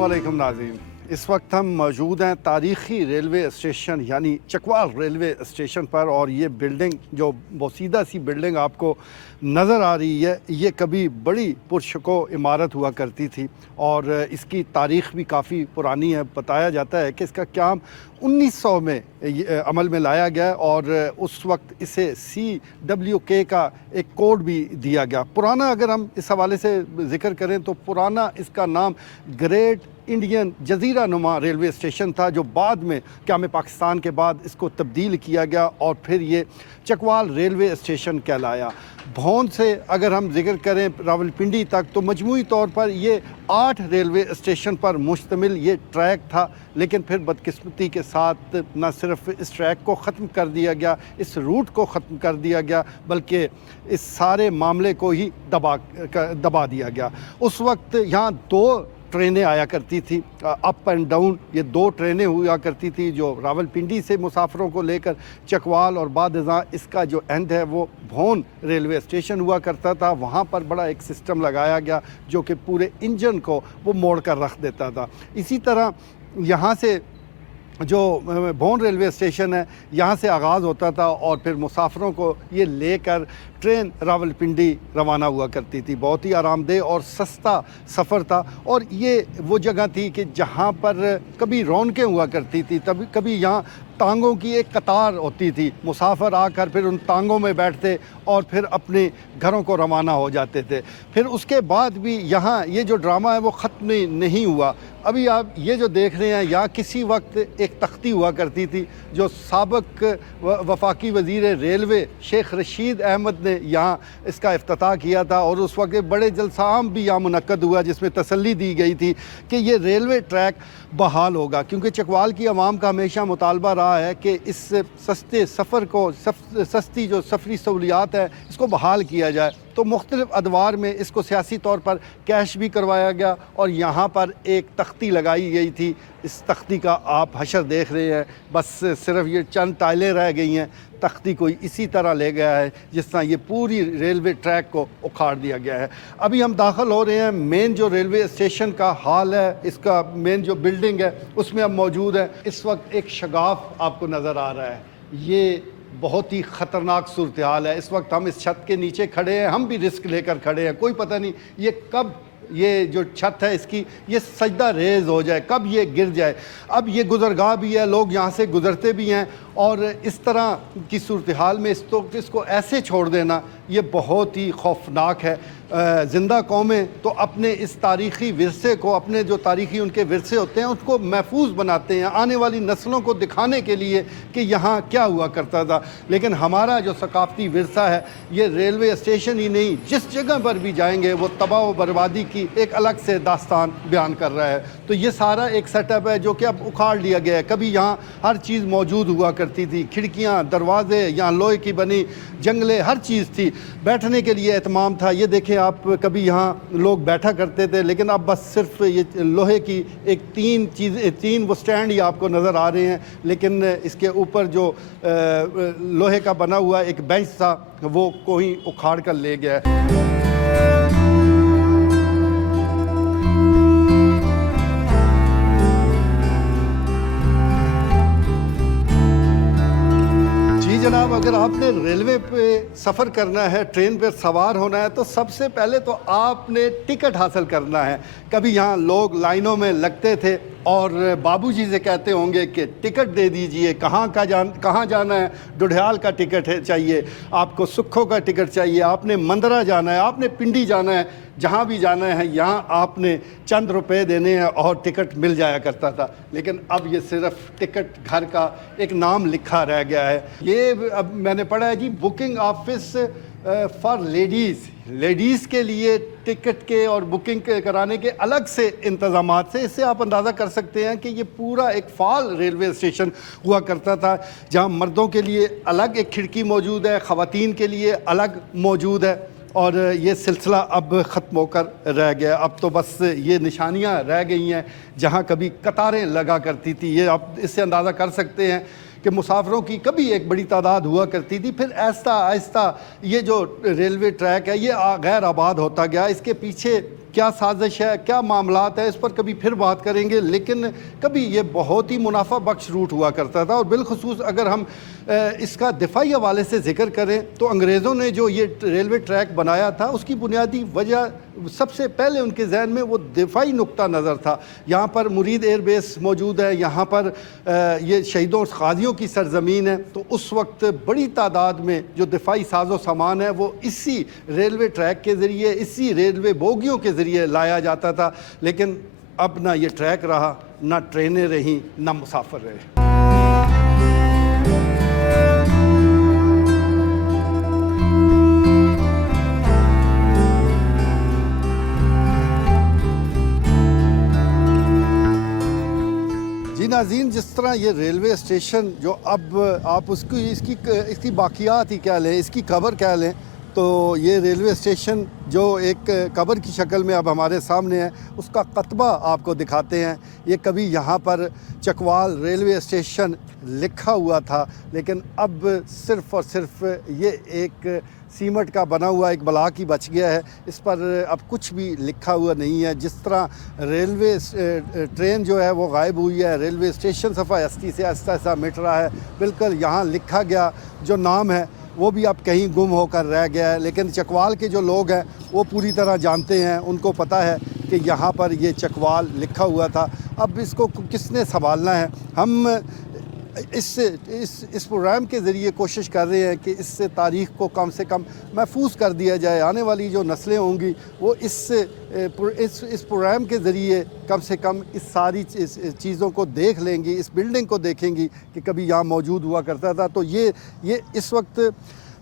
अस्सलामुअलैकुम नाज़रीन, इस वक्त हम मौजूद हैं तारीख़ी रेलवे स्टेशन यानी चकवाल रेलवे स्टेशन पर। और ये बिल्डिंग जो बोसीदा सी बिल्डिंग आपको नज़र आ रही है, ये कभी बड़ी पुरशको इमारत हुआ करती थी और इसकी तारीख़ भी काफ़ी पुरानी है। बताया जाता है कि इसका क़याम 1900 में अमल में लाया गया और उस वक्त इसे CWK का एक कोड भी दिया गया। पुराना अगर हम इस हवाले से ज़िक्र करें तो पुराना इसका नाम ग्रेट इंडियन जज़ीरा नुमा रेलवे स्टेशन था, जो बाद में क़याम पाकिस्तान के बाद इसको तब्दील किया गया और फिर ये चकवाल रेलवे स्टेशन कहलाया। भौन से अगर हम जिक्र करें रावलपिंडी तक तो मजमूई तौर पर ये 8 रेलवे स्टेशन पर मुश्तमिल ये ट्रैक था, लेकिन फिर बदकिस्मती के साथ न सिर्फ इस ट्रैक को ख़त्म कर दिया गया, इस रूट को ख़त्म कर दिया गया, बल्कि इस सारे मामले को ही दबा दिया गया। उस वक्त यहाँ 2 ट्रेनें आया करती थी, अप एंड डाउन, ये 2 ट्रेनें हुआ करती थी जो रावलपिंडी से मुसाफिरों को लेकर चकवाल और बाद इसका जो एंड है वो भौन रेलवे स्टेशन हुआ करता था। वहाँ पर बड़ा एक सिस्टम लगाया गया जो कि पूरे इंजन को वो मोड़ कर रख देता था। इसी तरह यहाँ से जो भौन रेलवे स्टेशन है, यहाँ से आगाज़ होता था और फिर मुसाफिरों को ये लेकर ट्रेन रावलपिंडी रवाना हुआ करती थी। बहुत ही आरामदेह और सस्ता सफ़र था और ये वो जगह थी कि जहाँ पर कभी रौनकें हुआ करती थी, तभी कभी यहाँ टांगों की एक कतार होती थी। मुसाफिर आकर फिर उन टांगों में बैठते और फिर अपने घरों को रवाना हो जाते थे। फिर उसके बाद भी यहाँ ये जो ड्रामा है वो ख़त्म नहीं हुआ। अभी आप ये जो देख रहे हैं, यहाँ किसी वक्त एक तख्ती हुआ करती थी जो साबिक़ वफाकी वज़ीर रेलवे शेख रशीद अहमद ने यहाँ इसका इफ्तिताह किया था और उस वक्त बड़े जलसाम भी यहाँ मुनक्कद हुआ जिसमें तसल्ली दी गई थी कि ये रेलवे ट्रैक बहाल होगा, क्योंकि चकवाल की आवाम का हमेशा मुतालबा रहा है कि इस सस्ते सफ़र को सस्ती जो सफरी सहूलियात है इसको बहाल किया जाए। तो मुख्तलिफ़ अदवार में इसको सियासी तौर पर कैश भी करवाया गया और यहाँ पर एक तख्ती लगाई गई थी। इस तख्ती का आप हशर देख रहे हैं, बस सिर्फ ये चंद टाइलें रह गई हैं। तख्ती को इसी तरह ले गया है जिस तरह ये पूरी रेलवे ट्रैक को उखाड़ दिया गया है। अभी हम दाखिल हो रहे हैं मेन जो रेलवे स्टेशन का हाल है, इसका मेन जो बिल्डिंग है उसमें हम मौजूद है। इस वक्त एक शगाफ आपको नज़र आ रहा है, ये बहुत ही ख़तरनाक सूरत हाल है। इस वक्त हम इस छत के नीचे खड़े हैं, हम भी रिस्क लेकर खड़े हैं। कोई पता नहीं ये कब ये जो छत है इसकी ये सजदा रेज़ हो जाए, कब ये गिर जाए। अब ये गुज़रगाह भी है, लोग यहाँ से गुज़रते भी हैं और इस तरह की सूरत हाल में इसको ऐसे छोड़ देना ये बहुत ही खौफनाक है। ज़िंदा कौमें तो अपने इस तारीख़ी विरसे को, अपने जो तारीख़ी उनके विरसे होते हैं उसको महफूज बनाते हैं आने वाली नस्लों को दिखाने के लिए कि यहाँ क्या हुआ करता था। लेकिन हमारा जो सकाफ़ती विरसा है ये रेलवे स्टेशन ही नहीं, जिस जगह पर भी जाएंगे वो तबाह व बर्बादी की एक अलग से दास्तान बयान कर रहा है। तो ये सारा एक सेटअप है जो कि अब उखाड़ लिया गया है। कभी यहाँ हर चीज़ मौजूद हुआ करती थी, खिड़कियाँ, दरवाजे, यहाँ लोहे की बनी जंगलें, हर चीज़ थी, बैठने के लिए एहतमाम था। ये देखें आप, कभी यहाँ लोग बैठा करते थे, लेकिन अब बस सिर्फ ये लोहे की एक 3 वो स्टैंड ही आपको नज़र आ रहे हैं, लेकिन इसके ऊपर जो लोहे का बना हुआ एक बेंच था वो कोई उखाड़ कर ले गया है। जनाब, अगर आपने रेलवे पे सफ़र करना है, ट्रेन पे सवार होना है तो सबसे पहले तो आपने टिकट हासिल करना है। कभी यहाँ लोग लाइनों में लगते थे और बाबूजी से कहते होंगे कि टिकट दे दीजिए, कहाँ जाना है, डुढयाल का टिकट है चाहिए आपको, सुक्खों का टिकट चाहिए, आपने मंदरा जाना है, आपने पिंडी जाना है, जहाँ भी जाना है यहाँ आपने चंद रुपए देने हैं और टिकट मिल जाया करता था। लेकिन अब ये सिर्फ टिकट घर का एक नाम लिखा रह गया है। ये अब मैंने पढ़ा है जी, बुकिंग ऑफिस फॉर लेडीज़ के लिए टिकट के और बुकिंग के कराने के अलग से इंतज़ामात से, इससे आप अंदाज़ा कर सकते हैं कि ये पूरा एक फ़ाल रेलवे स्टेशन हुआ करता था, जहाँ मर्दों के लिए अलग एक खिड़की मौजूद है, ख़वातीन के लिए अलग मौजूद है और ये सिलसिला अब ख़त्म होकर रह गया। अब तो बस ये निशानियाँ रह गई हैं जहाँ कभी कतारें लगा करती थी। ये आप इससे अंदाज़ा कर सकते हैं कि मुसाफिरों की कभी एक बड़ी तादाद हुआ करती थी, फिर आहिस्ता आहिस्ता ये जो रेलवे ट्रैक है ये गैर आबाद होता गया। इसके पीछे क्या साजिश है, क्या मामलात है, इस पर कभी फिर बात करेंगे। लेकिन कभी ये बहुत ही मुनाफा बख्श रूट हुआ करता था, और बिलखसूस अगर हम इसका दिफाई हवाले से ज़िक्र करें तो अंग्रेज़ों ने जो ये रेलवे ट्रैक बनाया था उसकी बुनियादी वजह सबसे पहले उनके जहन में वो दिफाई नुक्ता नज़र था। यहाँ पर मुरीद एयरबेस मौजूद है, यहाँ पर ये शहीदों और गाज़ियों की सरजमीन है, तो उस वक्त बड़ी तादाद में जो दिफाई साजो सामान है वो इसी रेलवे ट्रैक के ज़रिए, इसी रेलवे बोगियों के ज़रिए लाया जाता था। लेकिन अब ना ये ट्रैक रहा, ना ट्रेनें रहीं, ना मुसाफिर रहे। जी नाज़रीन, जिस तरह ये रेलवे स्टेशन जो अब आप उसकी इसकी बाक़ियात ही क्या लें, इसकी खबर क्या लें, तो ये रेलवे स्टेशन जो एक कबर की शक्ल में अब हमारे सामने है उसका कतबा आपको दिखाते हैं। ये कभी यहाँ पर चकवाल रेलवे स्टेशन लिखा हुआ था, लेकिन अब सिर्फ़ और सिर्फ ये एक सीमेंट का बना हुआ एक ब्लॉक ही बच गया है। इस पर अब कुछ भी लिखा हुआ नहीं है। जिस तरह रेलवे ट्रेन जो है वो गायब हुई है, रेलवे स्टेशन सफ़ा हस्ती से आहिस्ता आहिस्ता मिट रहा है। बिल्कुल यहाँ लिखा गया जो नाम है वो भी अब कहीं गुम होकर रह गया है। लेकिन चकवाल के जो लोग हैं वो पूरी तरह जानते हैं, उनको पता है कि यहाँ पर ये चकवाल लिखा हुआ था। अब इसको किसने संभालना है। हम इस प्रोग्राम के ज़रिए कोशिश कर रहे हैं कि इससे तारीख़ को कम से कम महफूज कर दिया जाए। आने वाली जो नस्लें होंगी वो इस प्रोग्राम के ज़रिए कम से कम इस सारी चीज़ों को देख लेंगी, इस बिल्डिंग को देखेंगी कि कभी यहाँ मौजूद हुआ करता था। तो ये इस वक्त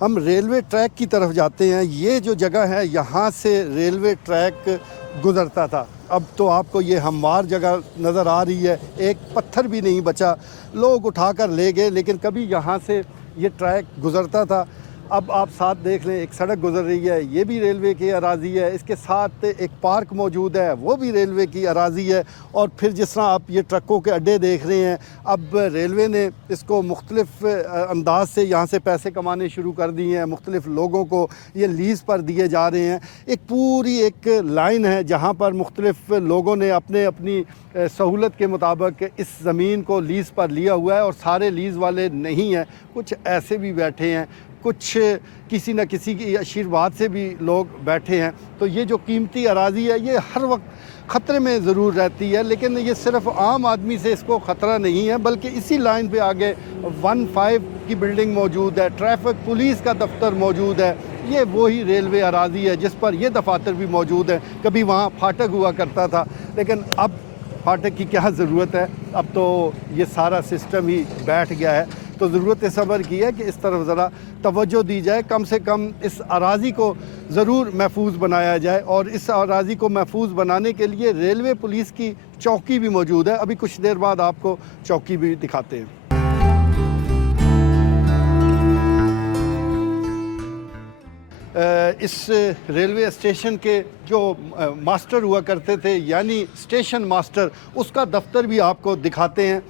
हम रेलवे ट्रैक की तरफ जाते हैं। ये जो जगह है यहाँ से रेलवे ट्रैक गुज़रता था। अब तो आपको ये हमवार जगह नज़र आ रही है, एक पत्थर भी नहीं बचा, लोग उठाकर ले गए, लेकिन कभी यहाँ से ये ट्रैक गुज़रता था। अब आप साथ देख लें, एक सड़क गुज़र रही है, ये भी रेलवे की अराज़ी है। इसके साथ एक पार्क मौजूद है, वो भी रेलवे की अराज़ी है। और फिर जिस तरह आप ये ट्रकों के अड्डे देख रहे हैं, अब रेलवे ने इसको मुख्तलिफ़ अंदाज से यहाँ से पैसे कमाने शुरू कर दिए हैं। मुख्तलिफ़ लोगों को ये लीज़ पर दिए जा रहे हैं। एक पूरी एक लाइन है जहाँ पर मुख्तलिफ़ लोगों ने अपनी सहूलत के मुताबिक इस ज़मीन को लीज़ पर लिया हुआ है। और सारे लीज़ वाले नहीं हैं, कुछ ऐसे भी बैठे हैं, कुछ किसी न किसी की आशीर्वाद से भी लोग बैठे हैं। तो ये जो कीमती अराज़ी है ये हर वक्त ख़तरे में ज़रूर रहती है, लेकिन ये सिर्फ़ आम आदमी से इसको ख़तरा नहीं है, बल्कि इसी लाइन पे आगे 15 की बिल्डिंग मौजूद है, ट्रैफिक पुलिस का दफ्तर मौजूद है। ये वही रेलवे अराज़ी है जिस पर ये दफातर भी मौजूद है। कभी वहाँ फाटक हुआ करता था, लेकिन अब फाटक की क्या ज़रूरत है, अब तो ये सारा सिस्टम ही बैठ गया है। तो ज़रूरत सब्र की है कि इस तरफ ज़रा तवज्जो दी जाए, कम से कम इस अराज़ी को ज़रूर महफूज बनाया जाए। और इस अराज़ी को महफूज बनाने के लिए रेलवे पुलिस की चौकी भी मौजूद है। अभी कुछ देर बाद आपको चौकी भी दिखाते हैं। इस रेलवे स्टेशन के जो मास्टर हुआ करते थे, यानी स्टेशन मास्टर, उसका दफ्तर भी आपको दिखाते हैं।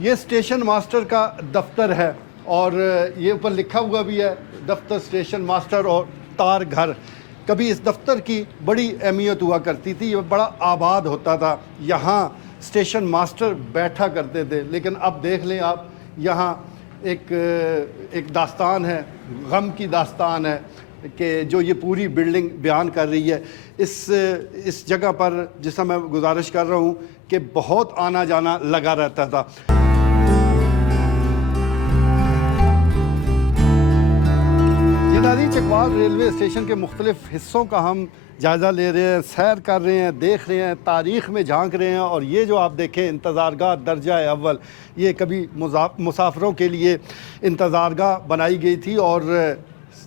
ये स्टेशन मास्टर का दफ्तर है और ये ऊपर लिखा हुआ भी है दफ्तर स्टेशन मास्टर और तार घर। कभी इस दफ्तर की बड़ी अहमियत हुआ करती थी, ये बड़ा आबाद होता था, यहाँ स्टेशन मास्टर बैठा करते थे। लेकिन अब देख लें आप, यहाँ एक दास्तान है, गम की दास्तान है कि जो ये पूरी बिल्डिंग बयान कर रही है। इस जगह पर जिसका मैं गुजारिश कर रहा हूँ कि बहुत आना जाना लगा रहता था। चकवाल रेलवे स्टेशन के मुख्तलिफ़ हिस्सों का हम जायज़ा ले रहे हैं, सैर कर रहे हैं, देख रहे हैं, तारीख़ में झांक रहे हैं। और ये जो आप देखें इंतज़ारगाह दर्जा अव्वल, ये कभी मुसाफिरों के लिए इंतज़ारगाह बनाई गई थी। और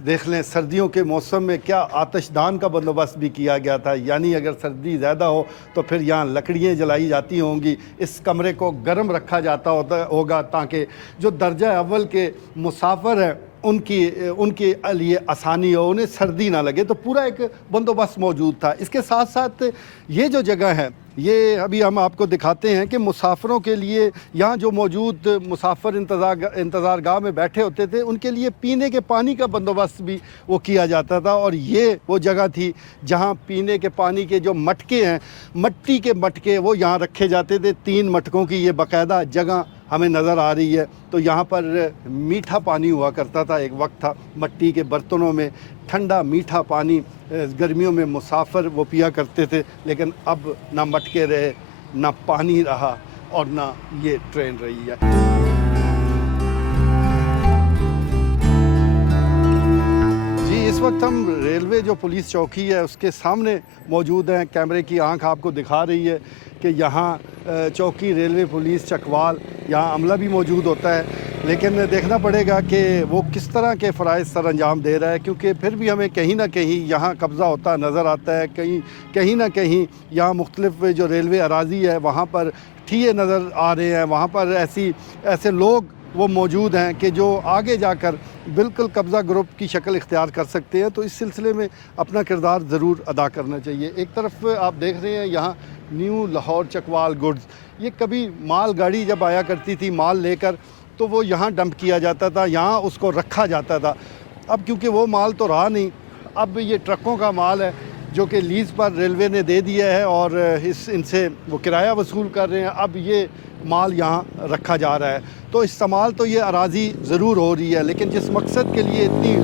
देख लें सर्दियों के मौसम में क्या आतिशदान का बंदोबस्त भी किया गया था, यानी अगर सर्दी ज़्यादा हो तो फिर यहाँ लकड़ियाँ जलाई जाती होंगी, इस कमरे को गर्म रखा जाता होगा ताकि जो दर्जा अव्वल के मुसाफिर हैं उनके लिए आसानी हो, उन्हें सर्दी ना लगे। तो पूरा एक बंदोबस्त मौजूद था। इसके साथ साथ ये जो जगह है ये अभी हम आपको दिखाते हैं कि मुसाफिरों के लिए यहाँ जो मौजूद मुसाफिर इंतज़ारगाह में बैठे होते थे उनके लिए पीने के पानी का बंदोबस्त भी वो किया जाता था। और ये वो जगह थी जहाँ पीने के पानी के जो मटके हैं, मट्टी के मटके, वो यहाँ रखे जाते थे। 3 मटकों की ये बाकायदा जगह हमें नज़र आ रही है। तो यहाँ पर मीठा पानी हुआ करता था, एक वक्त था मट्टी के बर्तनों में ठंडा मीठा पानी गर्मियों में मुसाफिर वो पिया करते थे। लेकिन अब ना मटके रहे, ना पानी रहा और ना ये ट्रेन रही है। जी, इस वक्त हम रेलवे जो पुलिस चौकी है उसके सामने मौजूद हैं। कैमरे की आंख आपको दिखा रही है कि यहाँ चौकी रेलवे पुलिस चकवाल, यहाँ अमला भी मौजूद होता है। लेकिन देखना पड़ेगा कि वो किस तरह के फ़राइज़ सर अंजाम दे रहा है, क्योंकि फिर भी हमें कहीं ना कहीं यहाँ कब्ज़ा होता नज़र आता है। कहीं ना कहीं यहाँ मुख्तलिफ़ जो रेलवे अराज़ी है वहाँ पर ठिये नज़र आ रहे हैं। वहाँ पर ऐसे लोग वो मौजूद हैं कि जो आगे जाकर बिल्कुल कब्ज़ा ग्रुप की शक्ल इख्तियार कर सकते हैं। तो इस सिलसिले में अपना किरदार ज़रूर अदा करना चाहिए। एक तरफ आप देख रहे हैं यहाँ न्यू लाहौर चकवाल गुड्स, ये कभी माल गाड़ी जब आया करती थी माल लेकर तो वो यहाँ डंप किया जाता था, यहाँ उसको रखा जाता था। अब क्योंकि वो माल तो रहा नहीं, अब ये ट्रकों का माल है जो कि लीज़ पर रेलवे ने दे दिया है और इनसे वो किराया वसूल कर रहे हैं। अब ये माल यहाँ रखा जा रहा है। तो इस्तेमाल तो ये अराज़ी ज़रूर हो रही है, लेकिन जिस मकसद के लिए इतनी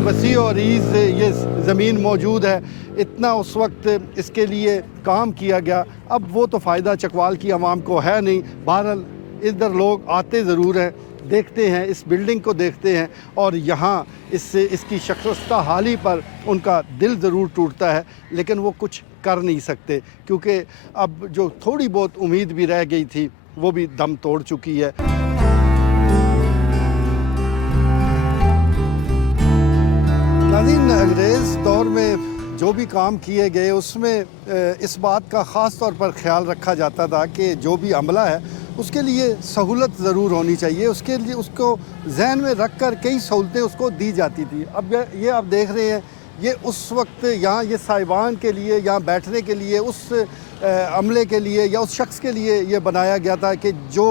वसी और ईज़ ये ज़मीन मौजूद है, इतना उस वक्त इसके लिए काम किया गया, अब वो तो फ़ायदा चकवाल की आवाम को है नहीं। बहरहाल इधर लोग आते ज़रूर हैं, देखते हैं, इस बिल्डिंग को देखते हैं और यहाँ इसकी शख्सियत हाली पर उनका दिल ज़रूर टूटता है, लेकिन वो कुछ कर नहीं सकते क्योंकि अब जो थोड़ी बहुत उम्मीद भी रह गई थी वो भी दम तोड़ चुकी है। नाज़रीन, अंग्रेज़ दौर में जो भी काम किए गए उसमें इस बात का ख़ास तौर पर ख्याल रखा जाता था कि जो भी अमला है उसके लिए सहूलत ज़रूर होनी चाहिए। उसके लिए उसको जहन में रख कर कई सहूलतें उसको दी जाती थी। अब ये आप देख रहे हैं, ये उस वक्त यहाँ ये साहिबान के लिए, यहाँ बैठने के लिए, उस अमले के लिए या उस शख्स के लिए ये बनाया गया था कि जो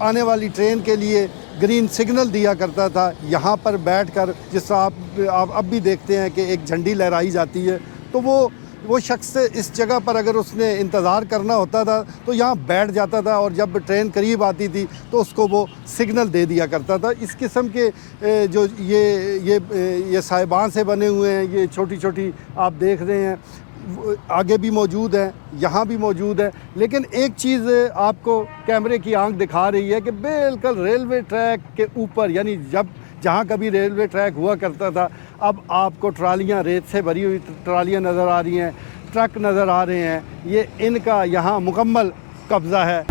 आने वाली ट्रेन के लिए ग्रीन सिग्नल दिया करता था। यहाँ पर बैठकर जिस तरह आप अब भी देखते हैं कि एक झंडी लहराई जाती है, तो वो शख्स इस जगह पर अगर उसने इंतज़ार करना होता था तो यहाँ बैठ जाता था और जब ट्रेन करीब आती थी तो उसको वो सिग्नल दे दिया करता था। इस किस्म के जो ये साहिबान से बने हुए हैं, ये छोटी छोटी आप देख रहे हैं, आगे भी मौजूद हैं, यहाँ भी मौजूद है। लेकिन एक चीज़ आपको कैमरे की आंख दिखा रही है कि बिल्कुल रेलवे ट्रैक के ऊपर, यानी जहाँ कभी रेलवे ट्रैक हुआ करता था, अब आपको ट्रालियाँ, रेत से भरी हुई ट्रालियाँ नज़र आ रही हैं, ट्रक नज़र आ रहे हैं। ये इनका यहाँ मुकम्मल कब्ज़ा है।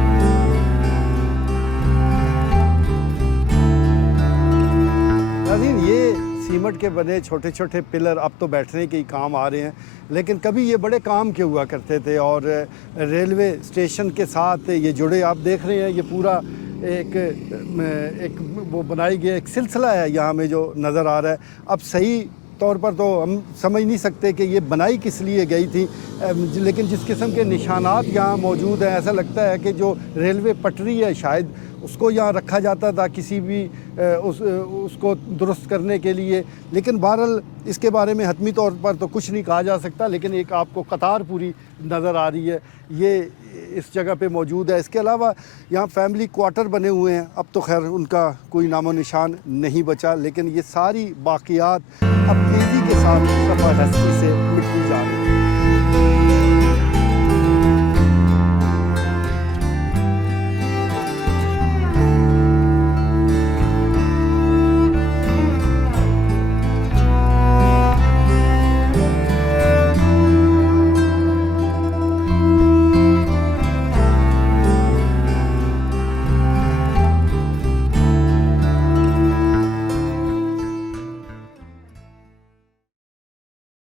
नाज़रीन, ये सीमेंट के बने छोटे छोटे पिलर अब तो बैठने के ही काम आ रहे हैं, लेकिन कभी ये बड़े काम के हुआ करते थे और रेलवे स्टेशन के साथ ये जुड़े। आप देख रहे हैं ये पूरा एक वो बनाई गई एक सिलसिला है यहाँ में जो नज़र आ रहा है। अब सही तौर पर तो हम समझ नहीं सकते कि ये बनाई किस लिए गई थी, लेकिन जिस किस्म के निशानात यहाँ मौजूद हैं, ऐसा लगता है कि जो रेलवे पटरी है शायद उसको यहाँ रखा जाता था किसी भी उसको दुरुस्त करने के लिए। लेकिन बहरहाल इसके बारे में हतमी तौर पर तो कुछ नहीं कहा जा सकता, लेकिन एक आपको कतार पूरी नज़र आ रही है, ये इस जगह पे मौजूद है। इसके अलावा यहाँ फैमिली क्वार्टर बने हुए हैं, अब तो खैर उनका कोई नामो निशान नहीं बचा, लेकिन ये सारी बाक़ियात अब तेज़ी के साथ सफ़र हस्ती से